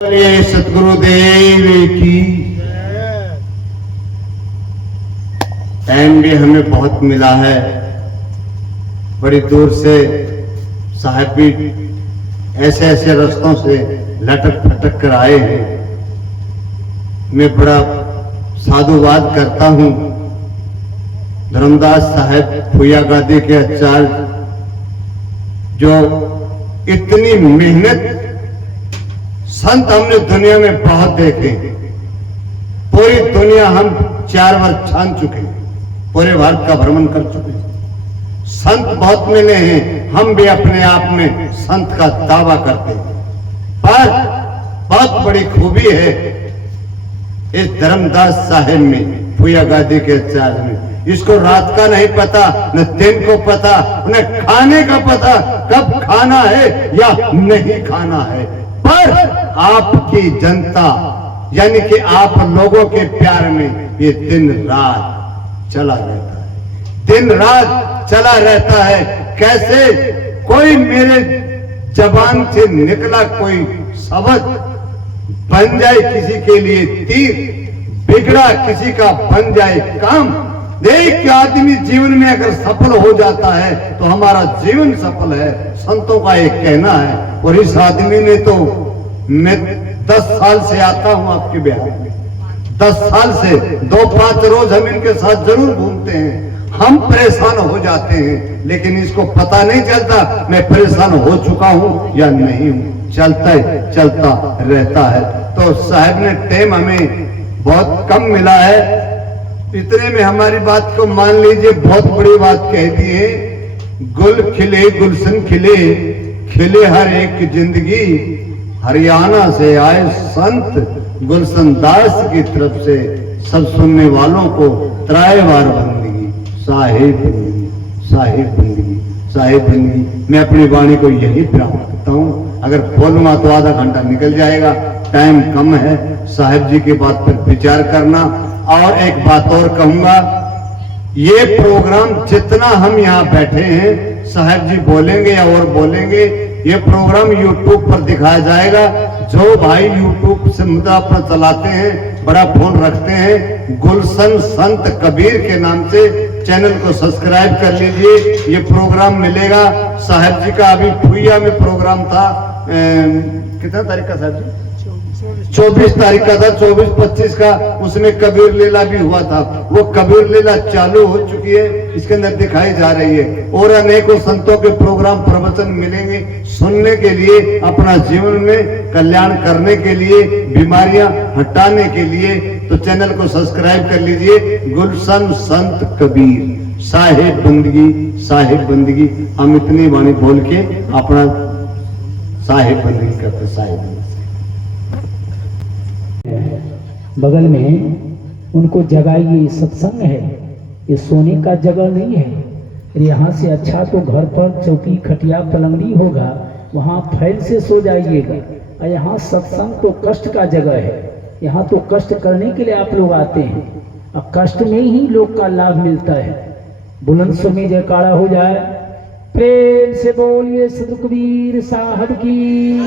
ये सतगुरुदेव की टाइम भी हमें बहुत मिला है। बड़ी दूर से साहब भी ऐसे ऐसे रास्तों से लटक फटक कर आए हैं। मैं बड़ा साधुवाद करता हूं धर्मदास साहब फुया गादी के आचार्य, जो इतनी मेहनत संत हमने दुनिया में बहुत देखे। पूरी दुनिया हम 4 वर्ष छान चुके, पूरे भारत का भ्रमण कर चुके। संत बहुत मिले हैं, हम भी अपने आप में संत का दावा करते हैं। पर बहुत बड़ी खूबी है इस धर्मदास साहिब में, फुया गादी के आचार्य में। इसको रात का नहीं पता, न दिन को पता, उन्हें खाने का पता, कब खाना है या नहीं खाना है। पर आपकी जनता यानी कि आप लोगों के प्यार में ये दिन रात चला रहता है, दिन रात चला रहता है। कैसे कोई मेरे जबान से निकला कोई शब्द बन जाए किसी के लिए तीर, बिगड़ा किसी का बन जाए काम। देख के आदमी जीवन में अगर सफल हो जाता है तो हमारा जीवन सफल है, संतों का एक कहना है। और इस आदमी ने तो, मैं 10 साल से आता हूं आपके बिहार में, 10 साल से 2-5 रोज हम इनके साथ जरूर घूमते हैं। हम परेशान हो जाते हैं लेकिन इसको पता नहीं चलता मैं परेशान हो चुका हूं या नहीं हूं, चलता रहता है। तो साहब ने टाइम हमें बहुत कम मिला है, इतने में हमारी बात को मान लीजिए। बहुत बड़ी बात कह दी है। गुल खिले गुलशन खिले, खिले हर एक जिंदगी। हरियाणा से आए संत गुलशन दास की तरफ से सब सुनने वालों को त्राय बार बंदगी, साहिब बंदगी, साहिब बंदगी, साहिब बंदगी। मैं अपनी वाणी को यही विराम करता हूँ। अगर बोलूंगा तो आधा घंटा निकल जाएगा, टाइम कम है। साहिब जी की बात पर विचार करना। और एक बात और कहूंगा, ये प्रोग्राम जितना हम यहाँ बैठे हैं, साहब जी बोलेंगे या और बोलेंगे, ये प्रोग्राम YouTube पर दिखाया जाएगा। जो भाई YouTube से मुद्दा पर चलाते हैं, बड़ा फोन रखते हैं, गुलशन संत कबीर के नाम से चैनल को सब्सक्राइब कर लीजिए। ये प्रोग्राम मिलेगा। साहब जी का अभी फुइया में प्रोग्राम था, कितना तारीख का साहब जी? 24 तारीख का था, 24-25 का। उसमें कबीर लीला भी हुआ था। वो कबीर लीला चालू हो चुकी है, इसके अंदर दिखाई जा रही है। और अनेकों संतों के प्रोग्राम प्रवचन मिलेंगे सुनने के लिए, अपना जीवन में कल्याण करने के लिए, बीमारियां हटाने के लिए। तो चैनल को सब्सक्राइब कर लीजिए। गुलशन संत कबीर, साहिब बंदगी, साहिब बंदगी। हम इतनी वाणी बोल के अपना साहिब बंदगी करते। साहिब बगल में उनको जगाइए, सत्संग है, ये सोने का जगह नहीं है। यहाँ से अच्छा तो घर पर चौकी खटिया पलंगड़ी होगा, वहाँ फैल से सो जाइएगा। और यहाँ सत्संग तो कष्ट का जगह है, यहाँ तो कष्ट करने के लिए आप लोग आते हैं और कष्ट में ही लोग का लाभ मिलता है। बुलंद सुमी जयकारा हो जाए, प्रेम से बोलिए सद्गुरु कबीर साहब की।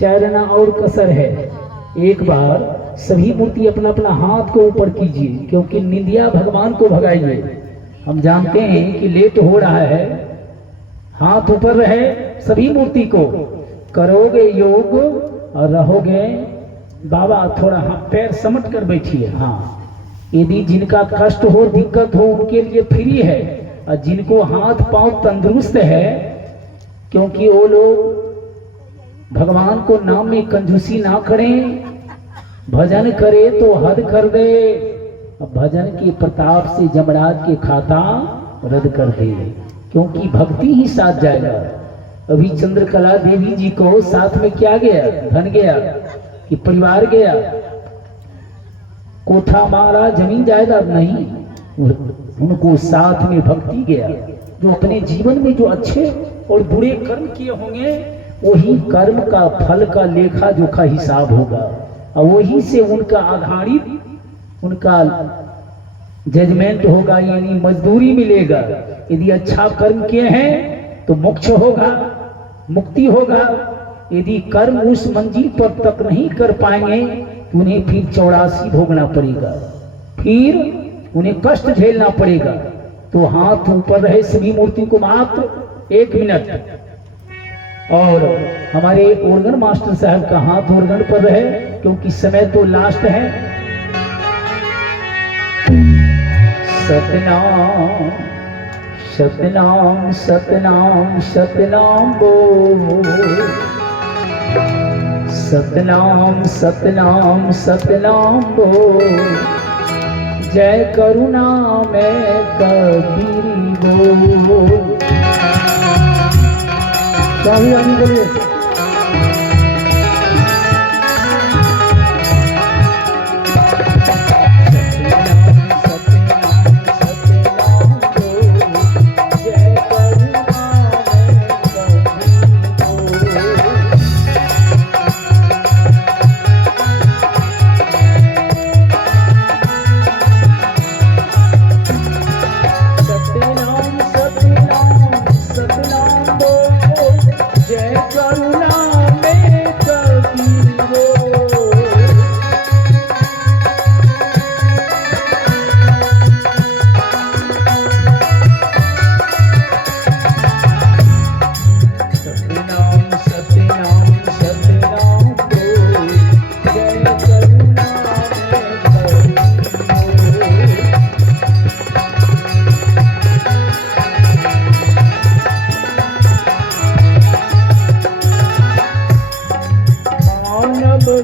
चरना और कसर है। एक बार सभी मूर्ति अपना अपना हाथ को ऊपर कीजिए, क्योंकि निंदिया भगवान को भगाइए। हम जानते हैं कि लेट हो रहा है। हाथ ऊपर रहे सभी मूर्ति को, करोगे योग और रहोगे बाबा। थोड़ा हाथ पैर समट कर बैठिए। हाँ, यदि जिनका कष्ट हो, दिक्कत हो, उनके लिए फ्री है। और जिनको हाथ पांव तंदुरुस्त है, क्योंकि वो लोग भगवान को नाम में कंजूसी ना करें, भजन करे तो हद कर दे। भजन के प्रताप से जमराज के खाता रद्द कर दे, क्योंकि भक्ति ही साथ जाएगा। अभी चंद्रकला देवी जी को साथ में क्या गया? धन गया कि परिवार गया? कोठा मारा, जमीन जायदाद नहीं, उनको साथ में भक्ति गया। जो अपने जीवन में जो अच्छे और बुरे कर्म किए होंगे, वही कर्म का फल का लेखा जोखा हिसाब होगा, और वही से उनका आधारित उनका जजमेंट होगा, यानी मजदूरी मिलेगा। यदि अच्छा कर्म किए हैं तो मोक्ष होगा, मुक्ति होगा, यदि कर्म उस मंजिल पर तक नहीं कर पाएंगे तो उन्हें फिर 84 भोगना पड़ेगा, फिर उन्हें कष्ट झेलना पड़ेगा। तो हाथ ऊपर रहे सभी मूर्ति को मात्र 1 मिनट, और हमारे ऑर्गन मास्टर साहब का हाथ ऑर्गन पर रहे क्योंकि समय तो लास्ट है। सतनाम सतनाम सतनाम सतनाम बोल, सतनाम सतनाम सतनाम बोल, जय करुणा में कबीर बोल। स्वामी आनंद बोलिए।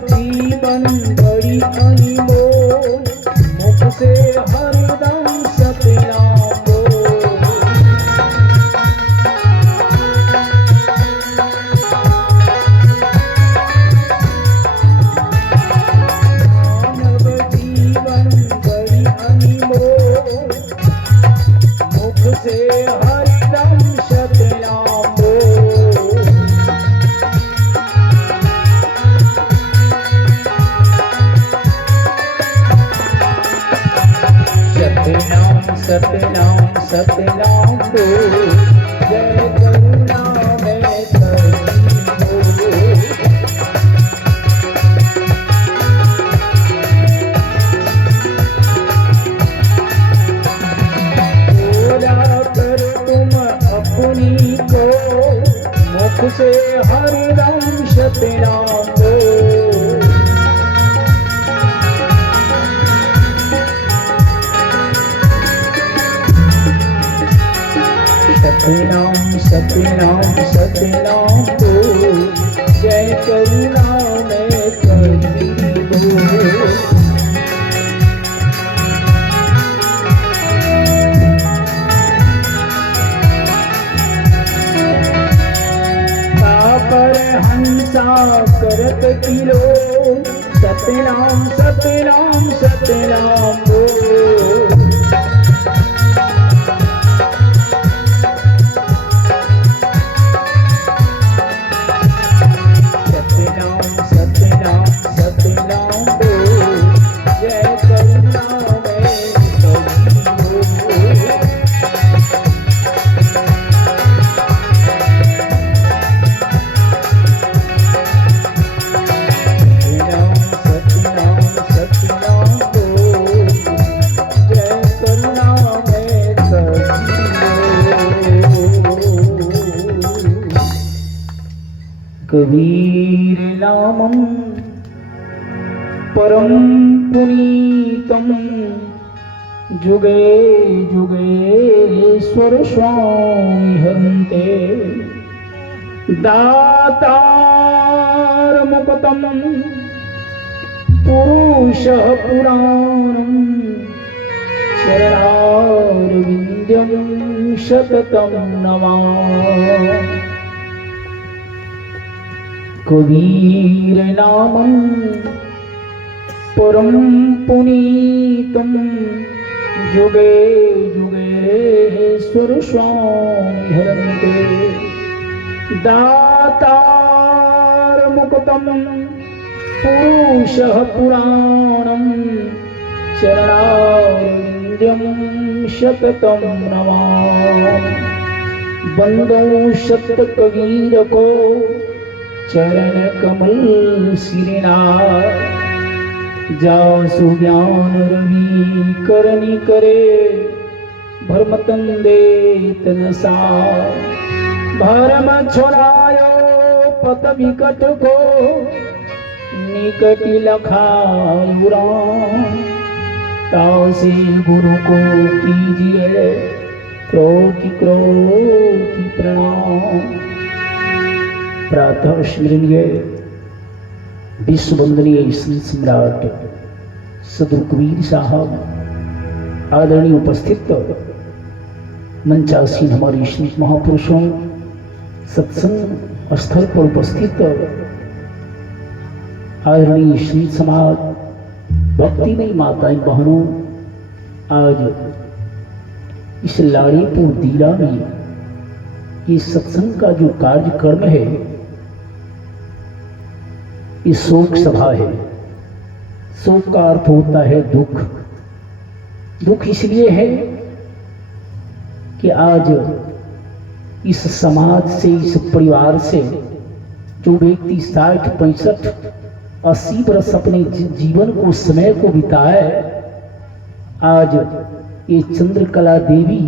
जीवन बड़ी अनमोल, मुख से हरदम सतनाम बोल। मानव जीवन बड़ी अनमोल, मुख से हरदम सतनाम बोल। सतनाम सतनाम बोल, जय करुणा में कबीर बोल। बोला कर तुम अपनी को, मुख से हरदम सतनाम बोल। सतनाम सतनाम सतनाम बोल, जय करुणा में कबीर बोल। पर हंसा करत किलो, सतनाम सतनाम सतनाम बोल। कबीर नामं परम पुनीतम, जुगे जुगेश्वर स्वामी हन्ते। दातार मुक्तम पुरुषः पुराणं, शरणारविन्द्यं सततं नमामि। कबीर नामं परम पुनीतम, जुगे जुगेश्वर स्वामी हरन्ते। दातार मुक्तम पुरुषः पुराणं, शरणारविन्द्यं सततं नमामि। बंदो सत कबीर को चरण कमल सिरनार, जाओ सुज्ञान रवि करनी करे, भरमतन दे तनसार। भरम छोड़ायो पत विकट को, निकट लखायु राम। ताऊ से गुरु को कीजिए क्रोधि क्रोधि प्रणाम। प्रातः स्मरणीय विश्व वंदनीय संत सम्राट सदगुरु कबीर साहब आदरणीय उपस्थित मंचासीन हमारे संत महापुरुषों, सत्संग स्थल पर उपस्थित आदरणीय संत समाज, भक्तिमयी माताएं बहनों, आज इस लाड़ीपुर दीला में ये सत्संग का जो कार्यक्रम है, ये शोक सभा है। शोक का अर्थ होता है दुख। दुख इसलिए है कि आज इस समाज से, इस परिवार से जो व्यक्ति 60, 65, 80 वर्ष अपने जीवन को, समय को बिताए, आज ये चंद्रकला देवी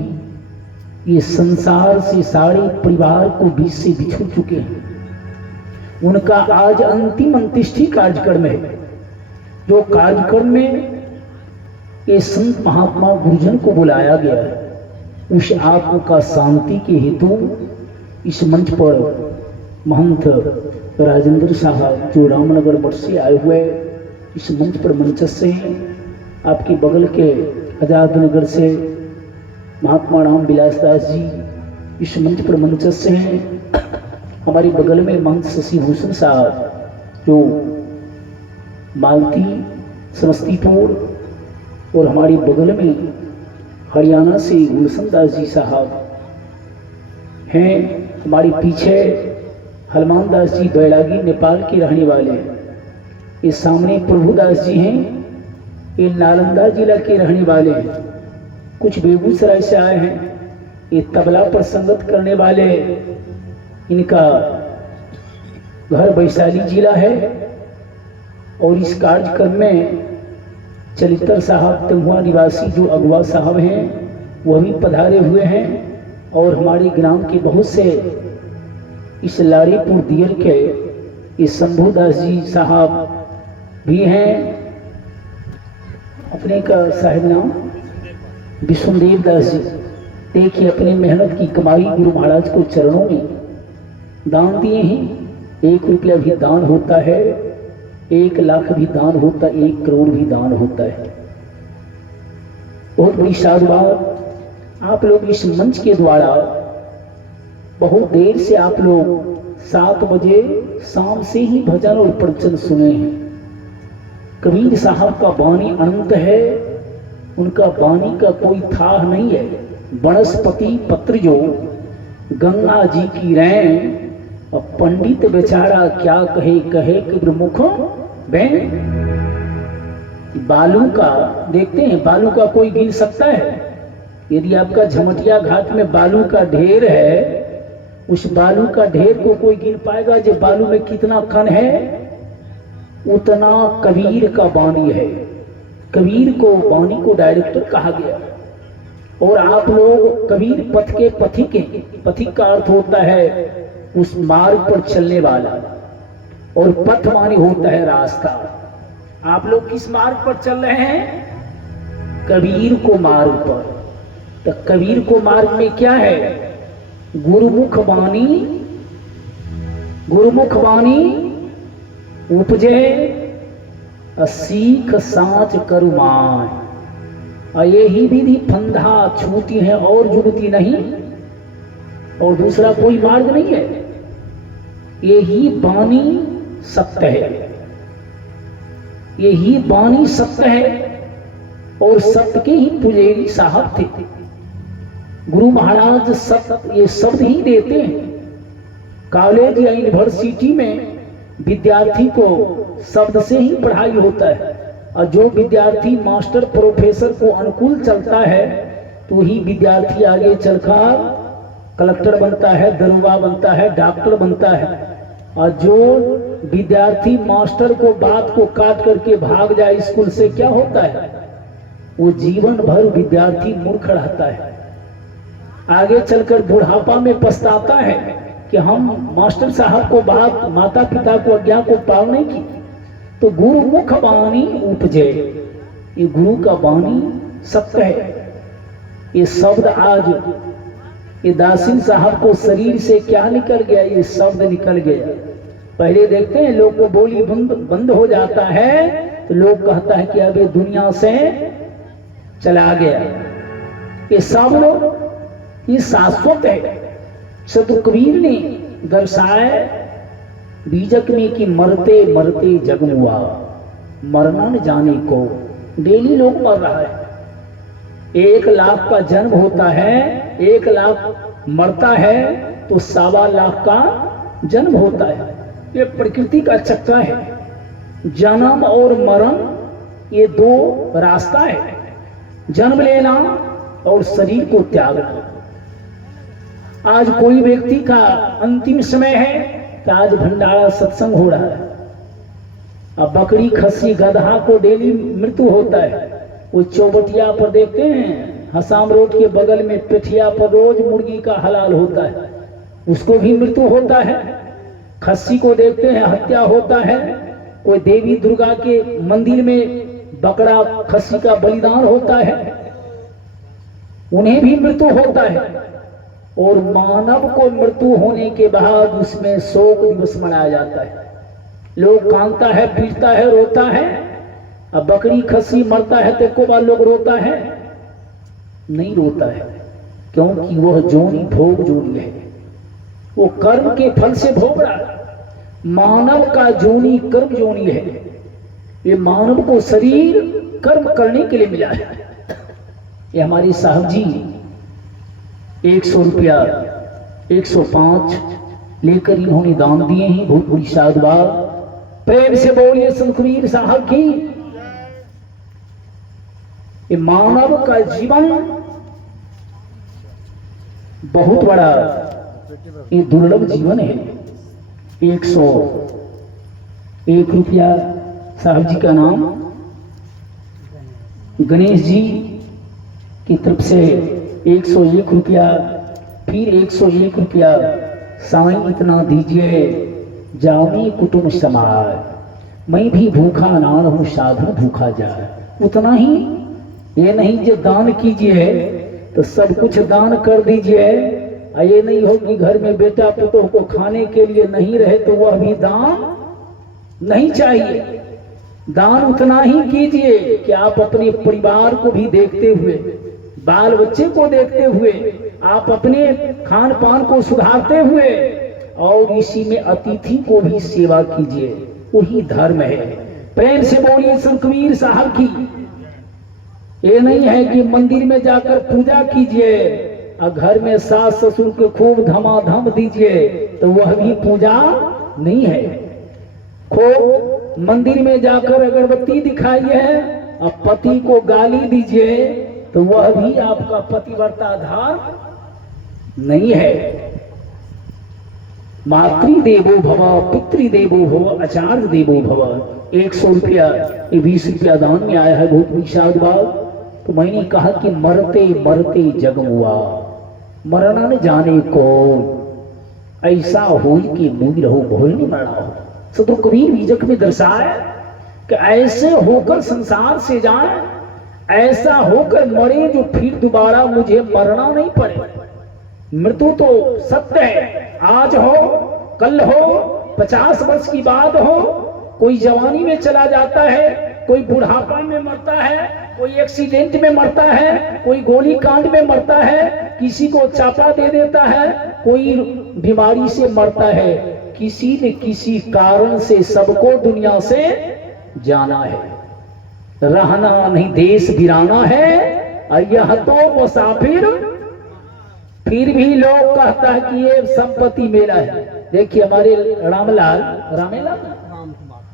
ये संसार से सारे परिवार को बीच से बिछुड़ चुके हैं। उनका आज अंतिम अंत्येष्टि कार्यक्रम है। जो कार्यक्रम में ये संत महात्मा गुरुजन को बुलाया गया है, उस आत्मा का शांति के हेतु इस मंच पर महंत राजेंद्र साहब जो रामनगर मठ से आए हुए इस मंच पर मंचस्थ हैं। आपके बगल के आजाद नगर से महात्मा राम विलास दास जी इस मंच पर मंचस्थ हैं। हमारे बगल में महंत शशि भूषण साहब जो मालती समस्तीपुर, और हमारे बगल में हरियाणा से गुलशन दास जी साहब हैं। हमारे पीछे हनुमान दास जी बैरागी नेपाल के रहने वाले हैं। ये सामने प्रभुदास जी हैं, ये नालंदा जिला के रहने वाले हैं। कुछ बेगूसराय से आए हैं, ये तबला पर संगत करने वाले हैं। इनका घर वैशाली जिला है। और इस कार्यक्रम में चलितर साहब तमुआ निवासी जो अगवा साहब हैं वह भी पधारे हुए हैं। और हमारे ग्राम के बहुत से इस लाड़ीपुर दियर के ये शंभुदास जी साहब भी हैं। अपने का साहिब नाम विष्णुदेव दास जी, देखिए अपनी मेहनत की कमाई गुरु महाराज को चरणों में दान दिए हैं। 1 रुपया भी दान होता है, 1 लाख भी दान होता है, 1 करोड़ भी दान होता है। बहुत बड़ी साधुवाद। आप लोग इस मंच के द्वारा बहुत देर से आप लोग 7 बजे शाम से ही भजन और प्रवचन सुने हैं। कबीर साहब का वाणी अनंत है, उनका वाणी का कोई था नहीं है। वनस्पति पत्र जो गंगा जी की रैन, और पंडित बेचारा क्या कहे कहे कि मुख बैन। बालू का देखते हैं, बालू का कोई गिन सकता है? यदि आपका झमटिया घाट में बालू का ढेर है, उस बालू का ढेर को कोई गिन पाएगा? जो बालू में कितना कण है, उतना कबीर का वाणी है। कबीर को वाणी को डायरेक्टर कहा गया। और आप लोग कबीर पथ के पथिक हैं। पथिक का अर्थ होता है उस मार्ग पर चलने वाला, और पथ माने होता है रास्ता। आप लोग किस मार्ग पर चल रहे हैं? कबीर को मार्ग पर। तो कबीर को मार्ग में क्या है? गुरुमुख वाणी, गुरुमुख वाणी उपजे सीख साच करुमान। और यही विधि फंधा छूटी है और जुड़ती नहीं, और दूसरा कोई मार्ग नहीं है। यही वाणी सत्य है, यही वाणी सत्य है। और सत्य के ही पुजारी साहब थे। गुरु महाराज सत्य ये शब्द ही देते हैं। कॉलेज या यूनिवर्सिटी में विद्यार्थी को शब्द से ही पढ़ाई होता है, और जो विद्यार्थी मास्टर प्रोफेसर को अनुकूल चलता है तो ही विद्यार्थी आगे चलकर कलेक्टर बनता है, दरोगा बनता है, डॉक्टर बनता है। और जो विद्यार्थी मास्टर को बात को काट करके भाग जाए स्कूल से, क्या होता है? वो जीवन भर विद्यार्थी मूर्ख रहता है। आगे चलकर बुढ़ापा में पछताता है कि हम मास्टर साहब को बात, माता पिता को आज्ञा को पालने की। तो गुरु मुख बानी उपजे, ये गुरु का वाणी सत्य है। ये शब्द आज ये दासिन साहब को शरीर से क्या निकल गया? ये शब्द निकल गया। पहले देखते हैं लोग को बोली बंद हो जाता है तो लोग कहता है कि अब ये दुनिया से चला गया। ये शब्द ये शाश्वत है। सदगुरु कबीर ने दर्शाया बीजक में कि मरते मरते जग मुआ, मरना न जाने को। डेली लोग मर रहा है। 1 लाख का जन्म होता है, 1 लाख मरता है, तो 1.25 लाख का जन्म होता है। ये प्रकृति का चक्कर है। जन्म और मरण ये 2 रास्ता है, जन्म लेना और शरीर को त्यागना। आज कोई व्यक्ति का अंतिम समय है तो आज भंडारा सत्संग हो रहा है। अब बकरी खस्सी गधा को डेली मृत्यु होता है। वो चौबटिया पर देखते हैं, हसाम रोड के बगल में पेठिया पर रोज मुर्गी का हलाल होता है, उसको भी मृत्यु होता है। खस्सी को देखते हैं, हत्या होता है। कोई देवी दुर्गा के मंदिर में बकरा खस्सी का बलिदान होता है, उन्हें भी मृत्यु होता है। और मानव को मृत्यु होने के बाद उसमें शोक दिवस मनाया जाता है। लोग कांदता है, पीटता है, रोता है। अब बकरी खस्सी मरता है तो को बार लोग रोता है? नहीं रोता है, क्योंकि वह जोनी भोग जोनी है, वो कर्म के फल से भोग रहा है। मानव का जोनी कर्म जोनी है। ये मानव को शरीर कर्म करने के लिए मिला है। ये हमारी साहब जी 100 रुपया 105 लेकर इन्होंने दान दिए हैं। बहुत बड़ी साधुवाद। प्रेम से बोलिए संत कबीर साहब की। ये मानव का जीवन बहुत बड़ा ये दुर्लभ जीवन है। 101 रुपया साहब जी का नाम गणेश जी की तरफ से 101 रुपया, फिर 101 रुपया। साईं इतना दीजिए जामी कुटुंब समाज, मैं भी भूखा ना रहूं साधु भूखा जाए। उतना ही, ये नहीं जो दान कीजिए तो सब कुछ दान कर दीजिए। ये नहीं हो कि घर में बेटा पुतों को खाने के लिए नहीं रहे तो वह भी दान नहीं चाहिए। दान उतना ही कीजिए कि आप अपने परिवार को भी देखते हुए, बाल बच्चे को देखते हुए, आप अपने खान पान को सुधारते हुए और इसी में अतिथि को भी सेवा कीजिए। वही धर्म है। प्रेम से बोलिए संत कबीर साहब की। ये नहीं है कि मंदिर में जाकर पूजा कीजिए और घर में सास ससुर को खूब धमाधम दीजिए, तो वह भी पूजा नहीं है। खूब मंदिर में जाकर अगरबत्ती दिखाइए और पति को गाली दीजिए, तो वह भी आपका पतिव्रताधार नहीं है। मातृदेवो भव, पितृदेवो भव, आचार्य देवो भव। 100 रुपया, 20 रुपया दान में आया है। बहुत विशाल बात। तो मैंने कहा कि मरते मरते जग हुआ, मरना न जाने को। ऐसा हो कि मुई रहो भोल नहीं मरना हो। सदगुरु कबीर बीजक में दर्शाया कि ऐसे होकर संसार से जाए, ऐसा होकर मरे जो फिर दोबारा मुझे मरना नहीं पड़े। मृत्यु तो सत्य है, आज हो कल हो, 50 वर्ष की बात हो। कोई जवानी में चला जाता है, कोई बुढ़ापा में मरता है, कोई एक्सीडेंट में मरता है, कोई गोली कांड में मरता है, किसी को चापा दे देता है, कोई बीमारी से मरता है। किसी न किसी कारण से सबको दुनिया से जाना है। रहना नहीं देश वीराना है, और यह तो मुसाफिर। फिर भी लोग कहता है कि ये संपत्ति मेरा है। देखिए हमारे रामलाल,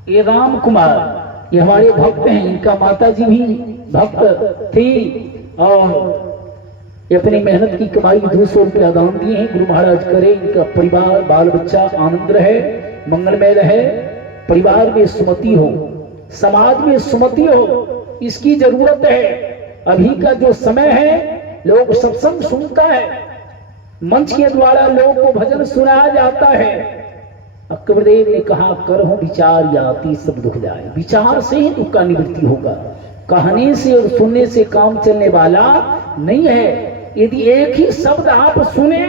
ये राम कुमार, ये हमारे भक्त हैं। इनका माता जी भी भक्त थी और ये अपनी मेहनत की कमाई 200 रुपया दान दिए हैं। गुरु महाराज करे इनका परिवार बाल बच्चा आनंद रहे। मंगलमय रहे, परिवार में सुमति हो, समाज में सुमति हो, इसकी जरूरत है। अभी का जो समय है, लोग सत्संग सुनता है, मंच के द्वारा लोगों को भजन सुनाया जाता है। अकबरदेव ने कहा, करहूं विचार याति सब दुख जाए। विचार से ही दुख का निवृत्ति होगा, कहने से और सुनने से काम चलने वाला नहीं है। यदि एक ही शब्द आप सुने,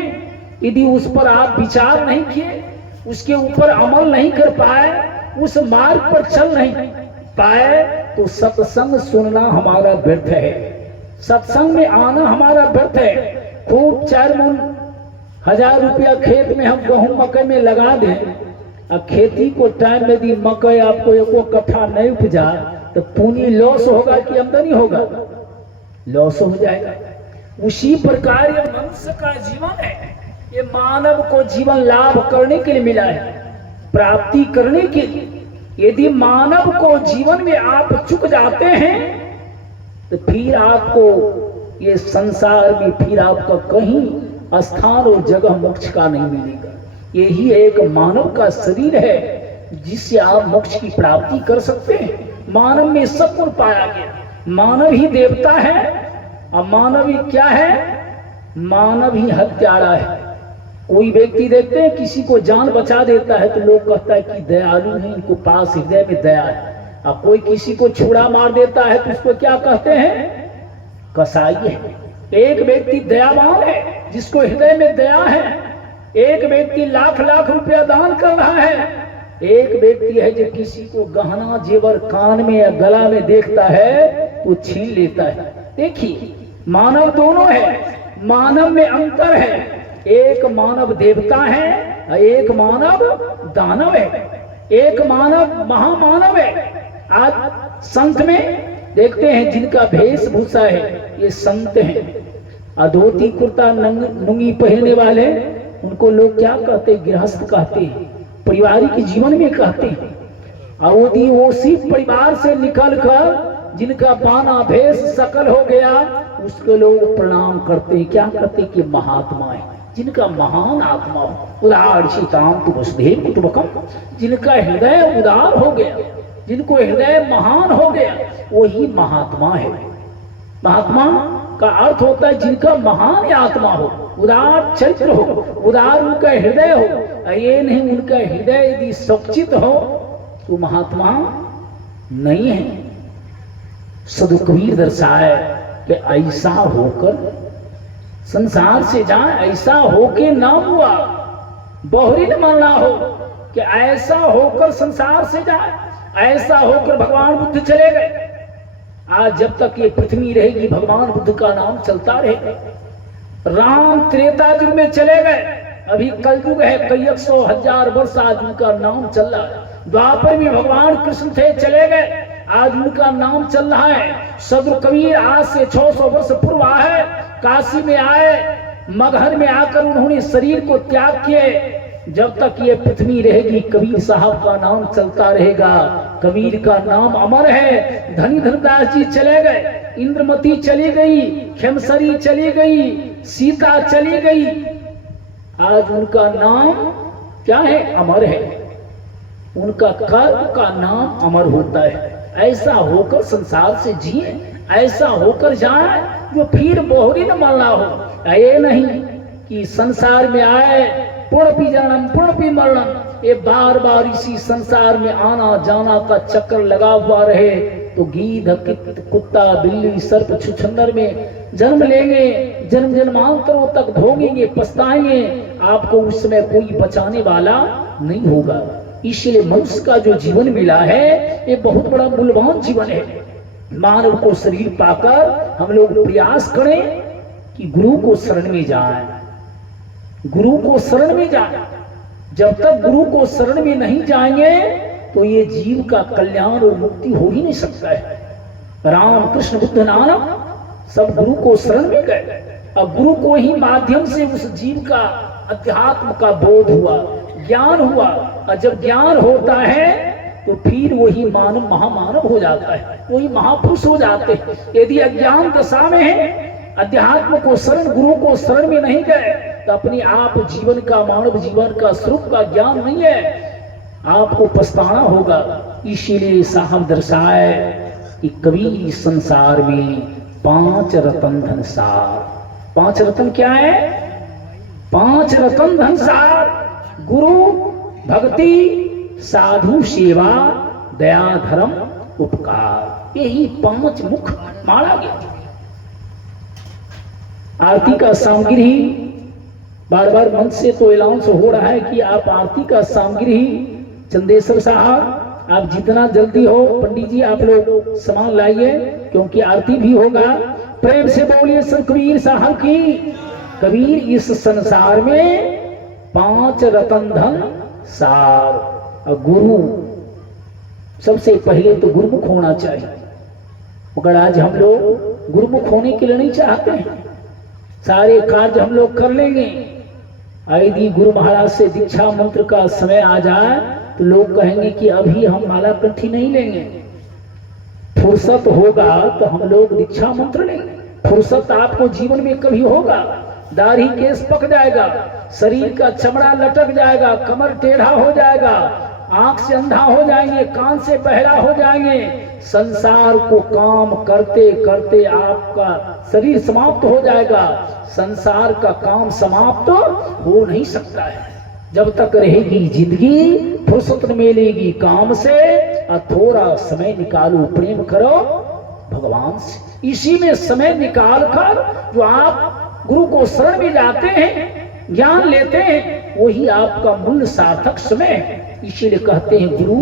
यदि उस पर आप विचार नहीं किए, उसके ऊपर अमल नहीं कर पाए, उस मार्ग पर चल नहीं पाए, तो सत्संग सुनना हमारा व्यर्थ है, सत्संग में आना हमारा व्यर्थ है। खूब 4 मन 1000 रुपया खेत में हम गेहूं मकई में लगा दें, और खेती को टाइम में दी मकई आपको एको कट्ठा नहीं उपजा, तो पूंजी लॉस होगा कि आमदनी होगा? लॉस हो जाएगा। उसी प्रकार ये मनुष्य का जीवन है, ये मानव को जीवन लाभ करने के लिए मिला है, प्राप्ति करने के लिए। यदि मानव को जीवन में आप चुक जाते हैं, तो फिर आपको ये संसार में फिर आपका कहीं स्थान और जगह मोक्ष का नहीं मिलेगा। यही एक मानव का शरीर है जिससे आप मोक्ष की प्राप्ति कर सकते हैं। मानव में सब गुण पाया गया। मानव ही देवता है, और मानव ही क्या है? मानव ही हत्यारा है। कोई व्यक्ति देखते हैं किसी को जान बचा देता है, तो लोग कहता है कि दयालु है, इनको पास हृदय में दया है। और कोई किसी को छुरा मार देता है, तो उसको क्या कहते हैं? कसाई है। एक व्यक्ति दयावान है जिसको हृदय में दया है। एक व्यक्ति लाख लाख रुपया दान कर रहा है। एक व्यक्ति है जो किसी को गहना जेवर कान में या गला में देखता है तो छीन लेता है। देखिए, मानव दोनों है, मानव में अंतर है। एक मानव देवता है, एक मानव दानव है, एक मानव महामानव है। आज संत में देखते हैं जिनका वेशभूषा है, ये संत हैं। धोती कुर्ता नुंगी पहनने वाले, उनको लोग क्या कहते हैं? गृहस्थ कहते हैं, पारिवारिक जीवन में कहते हैं। और यदि वो सिर्फ परिवार से निकल कर जिनका बाना भेष सकल हो गया, उसके लोग प्रणाम करते हैं। क्या कहते हैं? कि महात्मा है, जिनका महान आत्मा हो। उदार सीताम तु वसुदेव कुटुंबकम, जिनका हृदय उदार हो गया, जिनको हृदय महान हो गया, वही महात्मा है। महात्मा का अर्थ होता है जिनका महान आत्मा हो, उदार चरित्र हो, उदार उनका हृदय हो। ये नहीं उनका हृदय यदि सचित हो तो महात्मा नहीं है। सदु कबीर दर्शाए कि ऐसा होकर संसार से जाए, ऐसा होके ना हुआ। बहुरी न मानना हो कि ऐसा होकर संसार से जाए, ऐसा होकर भगवान बुद्ध चले गए। आज जब तक ये पृथ्वी रहेगी, भगवान बुद्ध का नाम चलता रहेगा। राम त्रेता युग में चले गए, अभी कलयुग है, कई 100,000 वर्ष आज उनका नाम चल रहा है। द्वापर में भगवान कृष्ण थे, चले गए, आज उनका नाम चल रहा है। सदु कबीर आज से 600 वर्ष पूर्व आए, काशी में आए, मगहर में आकर उन्होंने शरीर को त्याग किए। जब तक ये पृथ्वी रहेगी, कबीर साहब का नाम चलता रहेगा। कबीर का नाम अमर है। धनी धनदास जी चले गए, इंद्रमती चली गई, खेमसरी चली गई, सीता चली गई, आज उनका नाम क्या है? अमर है। उनका कर्म का नाम अमर होता है। ऐसा होकर संसार से जिए, ऐसा होकर जाए जो फिर बहुरी न मरना हो। ये नहीं कि संसार में आए, पुण्यपी जननम पुण्यपी मरणम, ये बार बार इसी संसार में आना जाना का चक्कर लगा हुआ रहे, तो गीध कुत्ता बिल्ली सर्प छुछंदर में जन्म लेंगे, जन्म जन्मांतरों तक भोगेंगे, पछताएंगे। आपको उस समय कोई बचाने वाला नहीं होगा। इसलिए मनुष्य का जो जीवन मिला है, ये बहुत बड़ा मूल्यवान जीवन है। मानव को शरीर पाकर हम लोग प्रयास करें कि गुरु को शरण में जाएं, गुरु को शरण में जाएं। जब तक गुरु को शरण में नहीं जाएंगे तो ये जीव का कल्याण और मुक्ति हो ही नहीं सकता है। राम कृष्ण बुद्ध नानक सब गुरु को शरण में गए, और गुरु को ही माध्यम से उस जीव का अध्यात्म का बोध हुआ, ज्ञान हुआ। और जब ज्ञान होता है तो फिर वही मानव महामानव हो जाता है, वही महापुरुष हो जाते हैं। यदि अज्ञान दशा में है, अध्यात्म को शरण, गुरु को शरण में नहीं गए, तो अपने आप जीवन का, मानव जीवन का स्वरूप का ज्ञान नहीं है। आपको पछताना होगा। इसीलिए साहब दर्शाए कि कबीर संसार में 5 रतन धनसार। 5 रतन क्या है? 5 रतन धनसार, गुरु भक्ति, साधु सेवा, दया धर्म उपकार, यही 5 मुख माना गया। आरती का सामग्री बार बार मंच से तो अनाउंस हो रहा है कि आप आरती का सामग्री, चंदेश्वर साहब आप जितना जल्दी हो, पंडित जी आप लोग सामान लाइए क्योंकि आरती भी होगा। प्रेम से बोलिए संत कबीर साहब की। कबीर इस संसार में 5 रतन धन सार, और गुरु सबसे पहले तो गुरुमुख होना चाहिए। मगर आज हम लोग गुरुमुख होने के लिए नहीं चाहते हैं। सारे कार्य हम लोग कर लेंगे, यदि गुरु महाराज से दीक्षा मंत्र का समय आ जाए तो लोग कहेंगे कि अभी हम माला कंठी नहीं लेंगे, फुर्सत होगा तो हम लोग दीक्षा मंत्र लेंगे। फुर्सत आपको जीवन में कभी होगा? दाढ़ी केस पक जाएगा, शरीर का चमड़ा लटक जाएगा, कमर टेढ़ा हो जाएगा, आंख से अंधा हो जाएंगे, कान से बहरा हो जाएंगे। संसार को काम करते करते आपका शरीर समाप्त हो जाएगा। संसार का काम समाप्त हो नहीं सकता है। जब तक रहेगी जिंदगी, फुर्सत मिलेगी काम से, और थोड़ा समय निकालो, प्रेम करो भगवान से। इसी में समय निकाल कर जो आप गुरु को शरण में जाते हैं, ज्ञान लेते हैं, वही आपका मूल सार्थक समय है। इसीलिए कहते हैं गुरु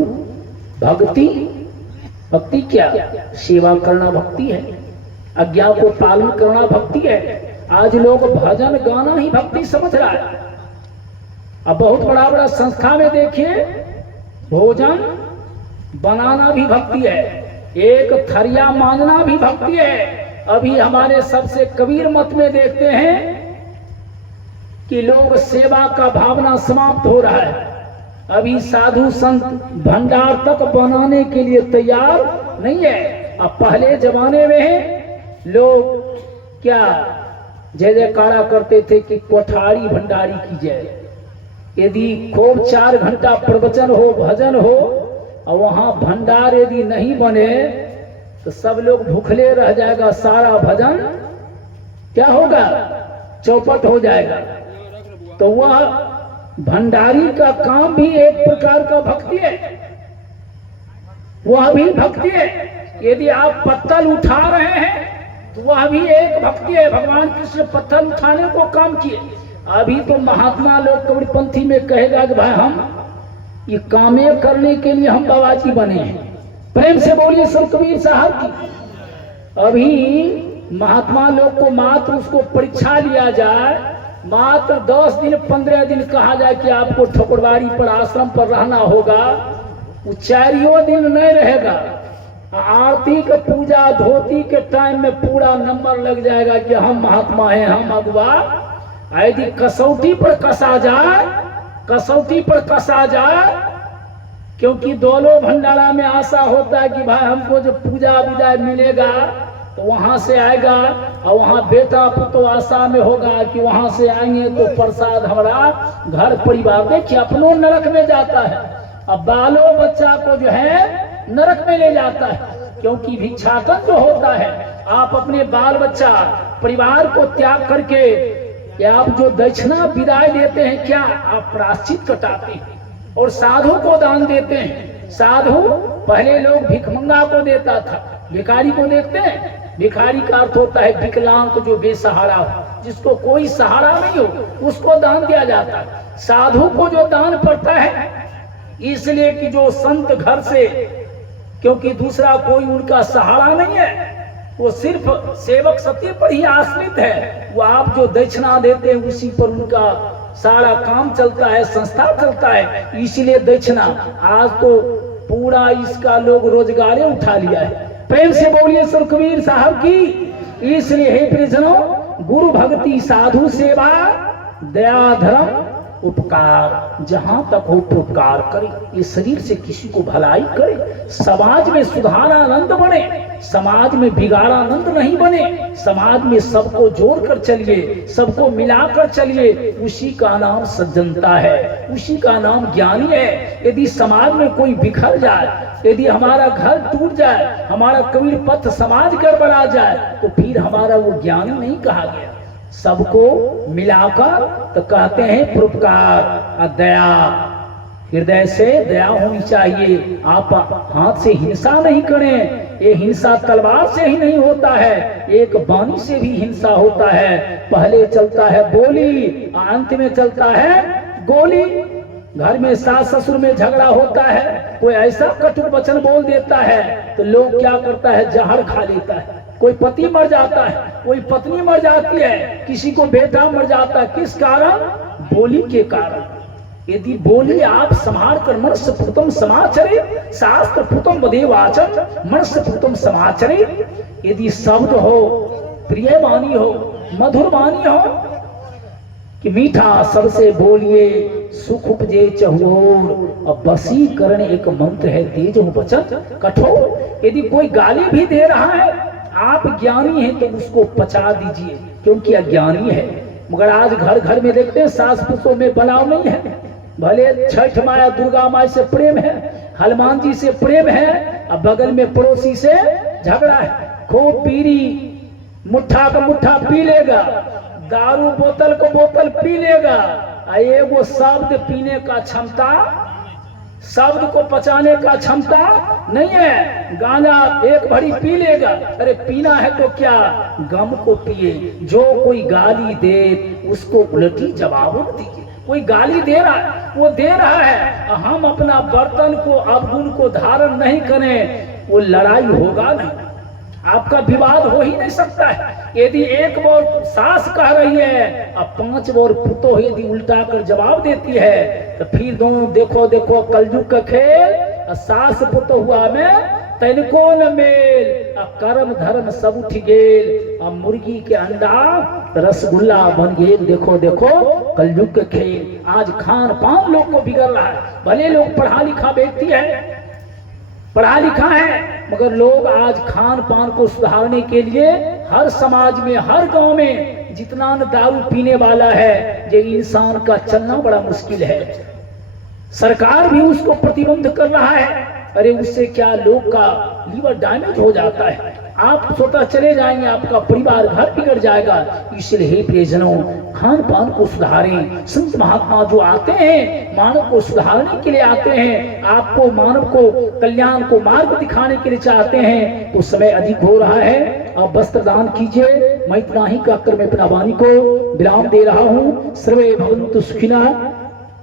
भक्ति। भक्ति क्या? सेवा करना भक्ति है, आज्ञा को पालन करना भक्ति है। आज लोग भजन गाना ही भक्ति समझ रहा है। अब बहुत बड़ा बड़ा संस्था में देखिए, भोजन बनाना भी भक्ति है, एक थरिया मांगना भी भक्ति है। अभी हमारे सबसे कबीर मत में देखते हैं कि लोग सेवा का भावना समाप्त हो रहा है। अभी साधु संत भंडार तक बनाने के लिए तैयार नहीं है। अब पहले जमाने में लोग क्या जय जयकारा करते थे कि कोठारी भंडारी की जय। यदि खूब 4 घंटा प्रवचन हो, भजन हो, और वहां भंडार यदि नहीं बने तो सब लोग भूखले रह जाएगा, सारा भजन क्या होगा? चौपट हो जाएगा। तो वह भंडारी का काम भी एक प्रकार का भक्ति है, वह भी भक्ति है। यदि आप पत्तल उठा रहे हैं तो वह भी एक भक्ति है। भगवान कृष्ण पत्थर उठाने को काम किए। अभी तो महात्मा लोग कबीरपंथी में कहेगा कि भाई हम ये कामे करने के लिए हम बाबाजी बने हैं। प्रेम से बोलिए संत कबीर साहब की। अभी महात्मा लोग को मात्र उसको परीक्षा लिया जाए, मात्र 10 दिन 15 दिन कहा जाए कि आपको ठकुरबाड़ी पर आश्रम पर रहना होगा, वो 4 दिन नहीं रहेगा। आरती के पूजा धोती के टाइम में पूरा नंबर लग जाएगा कि हम महात्मा हैं, हम अगुआ। यदि कसौटी पर कसा जाए, कसौटी पर कसा जाए, क्योंकि दोनों भंडारा में आशा होता है कि भाई हमको जो पूजा विदाई मिलेगा तो वहां से आएगा, और वहां बेटा पुतो आशा में होगा कि वहां से आएंगे तो प्रसाद हमारा घर परिवार देखिए अपनों नरक में जाता है, अब बालों बच्चा को जो है नरक में ले जाता है। क्योंकि भिक्षाटन जो होता है, आप अपने बाल बच्चा परिवार को त्याग करके या आप जो दक्षिणा विदाई देते हैं, क्या आप प्रायश्चित कटाते हैं और साधु को दान देते हैं। साधु पहले लोग भिखमंगा को देता था, भिखारी को देखते हैं। भिखारी का अर्थ होता है विकलांग, जो बेसहारा हो, जिसको कोई सहारा नहीं हो, उसको दान दिया जाता है। साधु को जो दान पड़ता है, इसलिए कि जो संत घर से, क्योंकि दूसरा कोई उनका सहारा नहीं है, वो सिर्फ सेवक सत्य पर ही आश्रित है। वो आप जो दक्षिणा देते हैं उसी पर उनका सारा काम चलता है, संस्था चलता है। इसलिए दक्षिणा आज तो पूरा इसका लोग रोजगार उठा लिया है। प्रेम से बोलिए संत कबीर साहब की। इसलिए हे प्रियजनों, गुरु भक्ति, साधु सेवा, दया धर्म उपकार, जहां तक हो परोपकार करे, ये शरीर से किसी को भलाई करे, समाज में सुधारानंद बने, समाज में बिगाड़ानंद नहीं बने, समाज में सबको जोड़कर चलिए, सबको मिलाकर चलिए, उसी का नाम सज्जनता है, उसी का नाम ज्ञानी है। यदि समाज में कोई बिखर जाए, यदि हमारा घर टूट जाए, हमारा कबीर पथ समाज गड़बड़ा जाए, तो फिर हमारा वो ज्ञानी नहीं कहा गया। सबको मिलाकर तो कहते हैं परोपकार, दया, हृदय से दया होनी चाहिए। आप हाथ से हिंसा नहीं करें, ये हिंसा तलवार से ही नहीं होता है, एक वाणी से भी हिंसा होता है। पहले चलता है बोली, अंत में चलता है गोली। घर में सास ससुर में झगड़ा होता है, कोई ऐसा कटु वचन बोल देता है तो लोग क्या करता है, जहर खा लेता है। कोई पति मर जाता है, कोई पत्नी मर जाती है, किसी को बेटा मर जाता है, किस कारण? बोली के कारण। यदि बोली आप संभाल कर मनुष्य पुतम समाचरे, शास्त्र पुतम बदे वाचन, मनुष्य पुतम समाचरे। यदि शब्द हो, प्रिय वाणी हो, मधुर वाणी हो, कि मीठा सबसे बोलिए, सुख उपजे चहुओर। अब वशीकरण एक मंत्र है, तेज हो वचन कठोर। यदि कोई गाली भी दे रहा है, आप ज्ञानी हैं तो उसको पचा दीजिए, क्योंकि अज्ञानी है। मगर आज घर घर में देखते हैं सास पुतों में बनाव नहीं है। भले छठ माया दुर्गा माई से प्रेम है, हनुमान जी से प्रेम है, अब बगल में पड़ोसी से झगड़ा है। खूब पीरी मुट्ठा का मुट्ठा पी लेगा, दारू बोतल को बोतल पी लेगा, वो शब्द पीने का क्षमता, शब्द को पचाने का क्षमता नहीं है। गांजा एक भरी पी लेगा, अरे पीना है तो क्या, गम को पिए। जो कोई गाली दे उसको उल्टी जवाब दीजिए। कोई गाली दे रहा है, वो दे रहा है, हम अपना बर्तन को अवगुण को धारण नहीं करें, वो लड़ाई होगा नहीं, आपका विवाद हो ही नहीं सकता है। यदि एक बार सास कह रही है, अब 5 बार पुतो यदि उल्टा कर जवाब देती है, तो फिर दोनों देखो देखो कलयुग का खेल, सास पुतो हुआ में तनिको न मेल, कर्म धर्म सब उठ गेल, मुर्गी के अंडा रसगुल्ला बन गेल। देखो देखो कलयुग का खेल। आज खान पान लोग को बिगड़ रहा है। भले लोग पढ़ा लिखा व्यक्ति है, पढ़ा लिखा है, मगर लोग आज खान पान को सुधारने के लिए हर समाज में, हर गांव में जितना न दारू पीने वाला है, ये इंसान का चलना बड़ा मुश्किल है। सरकार भी उसको प्रतिबंध कर रहा है। अरे उससे क्या लोग का लीवर डैमेज हो जाता है, आप स्वतः चले जाएंगे, आपका परिवार घर बिगड़ जाएगा। इसलिए हे प्रियजनों, खान पान को सुधारें। संत महात्मा जो आते हैं मानव को सुधारने के लिए आते हैं, आपको मानव को कल्याण को मार्ग दिखाने के लिए चाहते हैं, तो समय अधिक हो रहा है, आप वस्त्र दान कीजिए। मैं इतना ही कहकर मैं अपना वाणी को विराम दे रहा हूँ। सर्वे भवन्तु सुखिनः।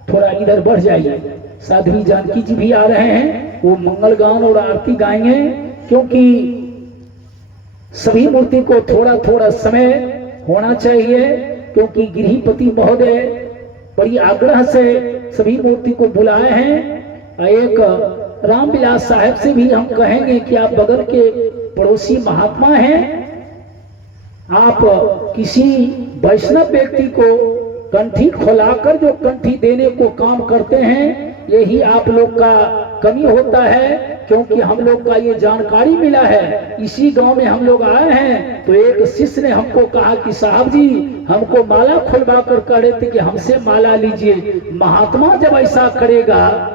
थोड़ा इधर बढ़ जाइए, साध्वी जानकी जी भी आ रहे हैं, वो मंगल गान और आरती गाएंगे, क्योंकि सभी मूर्ति को थोड़ा थोड़ा समय होना चाहिए, क्योंकि गृहपति महोदय बड़ी आग्रह से सभी मूर्ति को बुलाए हैं। एक रामविलास साहब से भी हम कहेंगे कि आप बगल के पड़ोसी महात्मा हैं, आप किसी वैष्णव व्यक्ति को कंठी खोलाकर जो कंठी देने को काम करते हैं, यही आप लोग का कमी होता है, क्योंकि हम लोग का ये जानकारी मिला है। इसी गांव में हम लोग आए हैं, तो एक शिष्य ने हमको कहा कि साहब जी हमको माला खुलवा कर कह रहे थे कि हमसे माला लीजिए। महात्मा जब ऐसा करेगा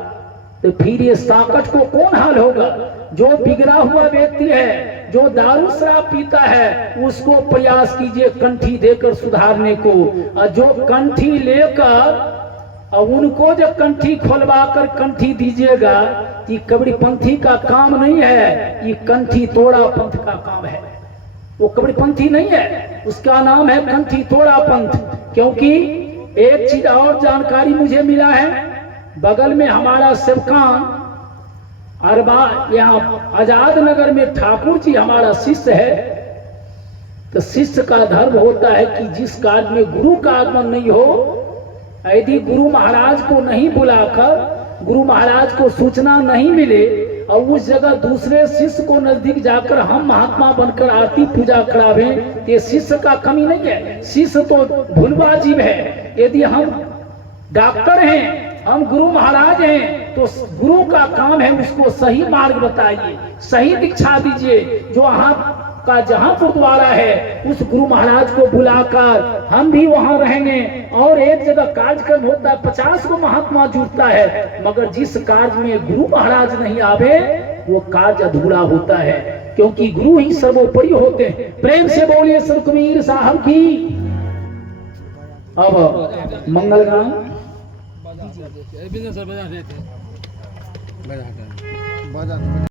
तो फिर ये साकट को कौन हाल होगा। जो बिगड़ा हुआ व्यक्ति है, जो दारू शराब पीता है, उसको प्रयास कीजिए कंठी देकर सुधारने को। और जो कंठी लेकर और उनको जब कंठी खोलवा कर कंठी दीजिएगा, ये कबीरपंथी का काम नहीं है, ये कंठी तोड़ा पंथ का काम है। वो कबीरपंथी नहीं है, उसका नाम है कंठी तोड़ा पंथ। क्योंकि एक चीज और जानकारी मुझे मिला है, बगल में हमारा सेवकान अरबा यहाँ आजाद नगर में ठाकुर जी हमारा शिष्य है। तो शिष्य का धर्म होता है कि जिस कार्य में गुरु का आगमन नहीं हो, यदि गुरु महाराज को नहीं बुलाकर, गुरु महाराज को सूचना नहीं मिले और उस जगह दूसरे शिष्य को नजदीक जाकर हम महात्मा बनकर आरती पूजा करावें, ये शिष्य का कमी नहीं है। शिष्य तो भूलवा जीव है। यदि हम डॉक्टर हैं, हम गुरु महाराज हैं, तो गुरु का काम है उसको सही मार्ग बताइए, सही दीक्षा दीजिए। जो का जहाँ गुरुद्वारा है उस गुरु महाराज को बुलाकर हम भी वहाँ रहेंगे। और एक जगह कार्यक्रम होता है, 50 को महात्मा जुटता है, मगर जिस कार्य में गुरु महाराज नहीं आवे वो कार्य अधूरा होता है, क्योंकि गुरु ही सर्वोपरि होते हैं। प्रेम से बोलिए सुखबीर साहब की। अब मंगल गान